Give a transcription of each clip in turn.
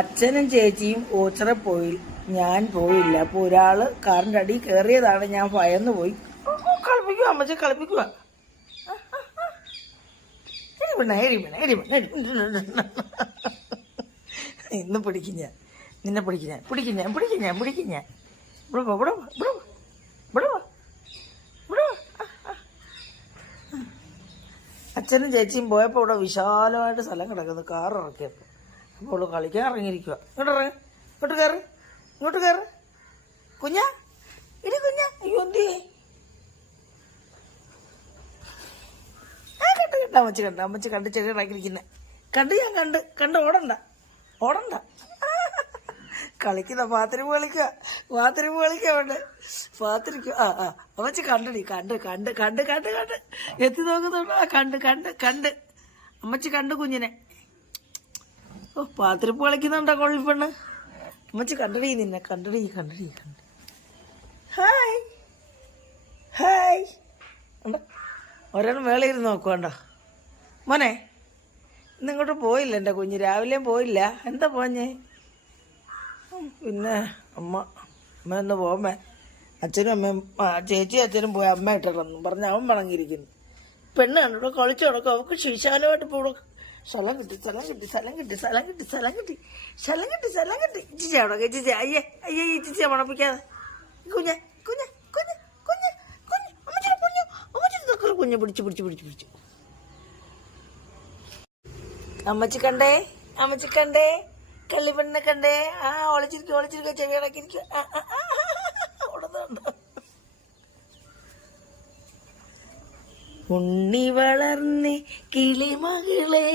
അച്ഛനും ചേച്ചിയും ഓച്ചറ പോയി. ഞാൻ പോയില്ല. അപ്പൊ ഒരാൾ കാറിന്റെ അടി കയറിയതാണ്. ഞാൻ ഭയന്ന് പോയി. കളിപ്പിക്കുക അമ്മച്ച കളിപ്പിക്കുക ഇന്ന് പിടിക്കും ഞാൻ. നിന്നെ പിടിക്കും ഞാൻ. പിടിക്കും ഞാൻ പിടിക്കും ഞാൻ പിടിക്കും ഞാൻ. ഇവിടെ ഇവിടെ ഇവിടെ ഇവിടെ ഇവിടെ. അച്ഛനും ചേച്ചിയും പോയപ്പോൾ ഇവിടെ വിശാലമായിട്ട് സ്ഥലം കിടക്കുന്നു. കാർ ഇറക്കിയപ്പോൾ അവൾ കളിക്കാൻ ഇറങ്ങിയിരിക്കുക ഇങ്ങോട്ട് ഇറങ്ങി. ഇങ്ങോട്ട് കയറി ഇങ്ങോട്ട് കയറി കുഞ്ഞ? ഇടി കുഞ്ഞ. അയ്യോ ഞാൻ കണ്ട് കണ്ട അമ്മച്ചി കണ്ട. അമ്മച്ചി കണ്ട് ചെടി ഇറക്കിയിരിക്കുന്നെ കണ്ട് ഞാൻ കണ്ട്. കണ്ട് ഓടണ്ട. ഓടണ്ട. കളിക്കുന്ന പാത്തിരിപ്പ് കളിക്കുക. പാത്തിരിപ്പ് കളിക്കുക വേണ്ട പാത്തിരിക്കുക. ആ ആ. അമ്മച്ചി കണ്ടടി. കണ്ട് കണ്ട് കണ്ട് കണ്ട് കണ്ട്. എത്തി നോക്കുന്നുണ്ട്? കണ്ട് കണ്ട് കണ്ട്. അമ്മച്ചി കണ്ട് കുഞ്ഞിനെ. ഓ പാത്തിരിപ്പ് കളിക്കുന്നുണ്ടോ കൊള്ളിപ്പെണ്ണ് അമ്മച്ചി കണ്ടടി നിന്നെ കണ്ടടി കണ്ടടി കണ്ടി ഹായ്. ഹായ്. ഒരാൾ മേളെ വേളയിരുന്ന് നോക്കുവാണ്ടോ മോനെ ഇന്ന് ഇങ്ങോട്ട് പോയില്ല എന്റെ കുഞ്ഞ്. രാവിലെയും പോയില്ല. എന്താ പോഞ്ഞേ? പിന്നെ അമ്മ അമ്മ ഒന്ന് പോകുമ്പേ അച്ഛനും അമ്മയും ചേച്ചി അച്ഛനും പോയി അമ്മ ഇട്ടിട്ടെന്നും പറഞ്ഞ് അവൻ പണങ്ങിയിരിക്കുന്നു പെണ്ണ് കണ്ടിവിടെ കളിച്ചു കിടക്കും അവൾക്ക് ശിശാലമായിട്ട് ഇവിടെ സ്ഥലം കിട്ടി സ്ഥലം കിട്ടി സ്ഥലം കിട്ടി സ്ഥലം കിട്ടി സ്ഥലം കിട്ടി സ്ഥലം കിട്ടി സ്ഥലം കിട്ടി ഇച്ചിച്ച അവിടെ ഇച്ചിച്ച അയ്യേ അയ്യേ ഇച്ചിച്ച മണപ്പിക്കാതെ. കുഞ്ഞ കുഞ്ഞ കുഞ്ഞ കുഞ്ഞ കുഞ്ഞ് അമ്മച്ചിയുടെ കുഞ്ഞു അമ്മച്ചിരി തക്കറ് കുഞ്ഞെ പിടിച്ച് പിടിച്ച് പിടിച്ച് പിടിച്ചു. അമ്മച്ചി കണ്ടേ അമ്മച്ചി കണ്ടേ കള്ളിപ്പെണ്ണിനെ കണ്ടേ ആ ഒളിച്ചിരിക്കും ഒളിച്ചിരിക്കുക ചെവി അടക്കിരിക്കുക ആ, ആ, ആ, ഓടുന്നുണ്ട്. ഉണ്ണി വളർന്ന് കിളിമകളെ.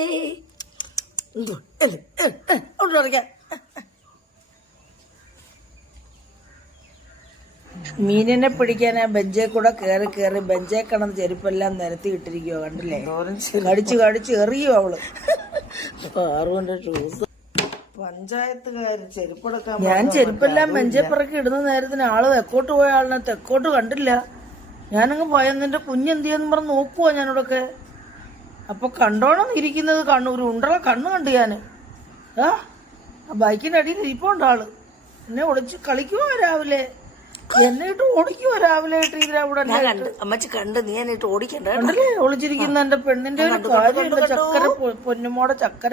മീനിനെ പിടിക്കാൻ ആ ബെഞ്ചേ കൂടെ കേറി കയറി ബെഞ്ചേ കിടന്ന് ചെരുപ്പെല്ലാം നിരത്തി ഇട്ടിരിക്കുവോ കണ്ടില്ലേ? കടിച്ച് കടിച്ച് എറിയോ അവൾ. പാറുവിന്റെ ഷൂസ്. പഞ്ചായത്തുകാര് ചെരുപ്പെടുക്കാൻ ഞാൻ ചെരുപ്പെല്ലാം ബെഞ്ചേ പിറക്കി ഇടുന്ന നേരത്തിന് ആൾ തെക്കോട്ട് പോയ ആളിനെ തെക്കോട്ട് കണ്ടില്ല. ഞാനങ്ങ് പോയെന്നെ കുഞ്ഞെന്തിയെന്ന് പറഞ്ഞ് നോക്കുവാ ഞാനിവിടൊക്കെ. അപ്പൊ കണ്ടോണം ഇരിക്കുന്നത് കണ്ണു ഒരു ഉണ്ടള കണ്ണ് കണ്ടു ഞാൻ. ആ ആ ബൈക്കിന്റെ അടിയിൽ ഇരിപ്പുണ്ട് ആൾ. എന്നെ ഒളിച്ച് കളിക്കുവാ രാവിലെ. എന്നെ ഇട്ട് ഓടിക്കുവാ രാവിലെ ഇട്ട് ഇതിലവിടെ അമ്മച്ചി കണ്ട് നീ എന്നിട്ട് ഓടിക്കണ്ട ഒളിച്ചിരിക്കുന്ന എന്റെ പെണ്ണിന്റെ ഒരു കാര്യമില്ല ചക്കര പൊന്നുമോടെ ചക്കര